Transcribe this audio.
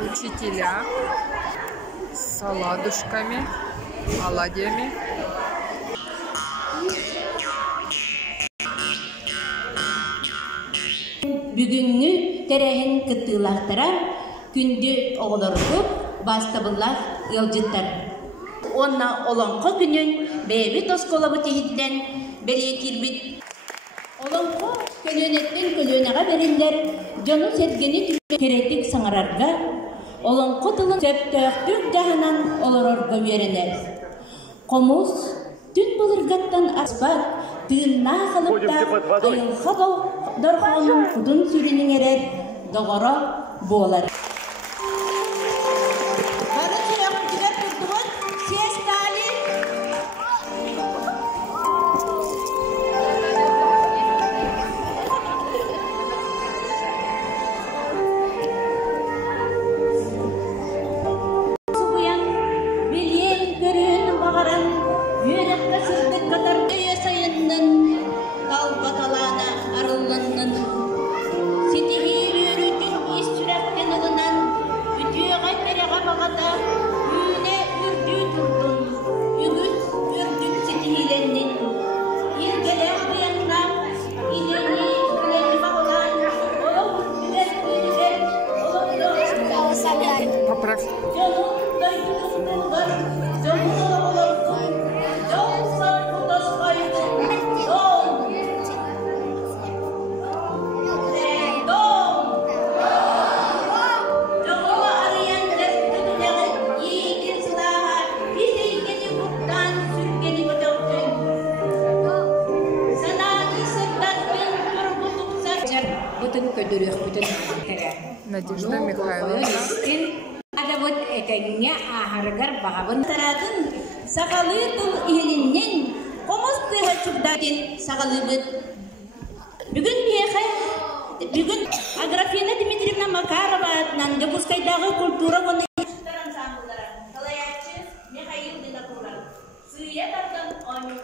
учителя с оладушками, оладьями. Бүгүнгү терехин кыттылактара күндү оголорду бастабылар ылжыттар. Онна олонко күнүн беби тосколобу тихиттен белетирбит. Олонко көнөнеттен көлөнага бериндер жону сергени керетик саңарарга олонко тылын сөптөктүк жаһанан олорорго беренер. Комуз түн былыргаттан аспат тыынна калыпта айылха дорхонун кудун сүрүнүң эрер догоро болар. Поправь. Надежда Михайловна. Ada buat ekengnya hargar bahaban teratun sakali tul ihinin komos teh cubdatin sakali bet bugün dia kay bugün agrafina Dimitrievna Makarova nan jabus kay daga kultura mana taran samudara kalayacı Mikhail Dinakuran suya tartan onyu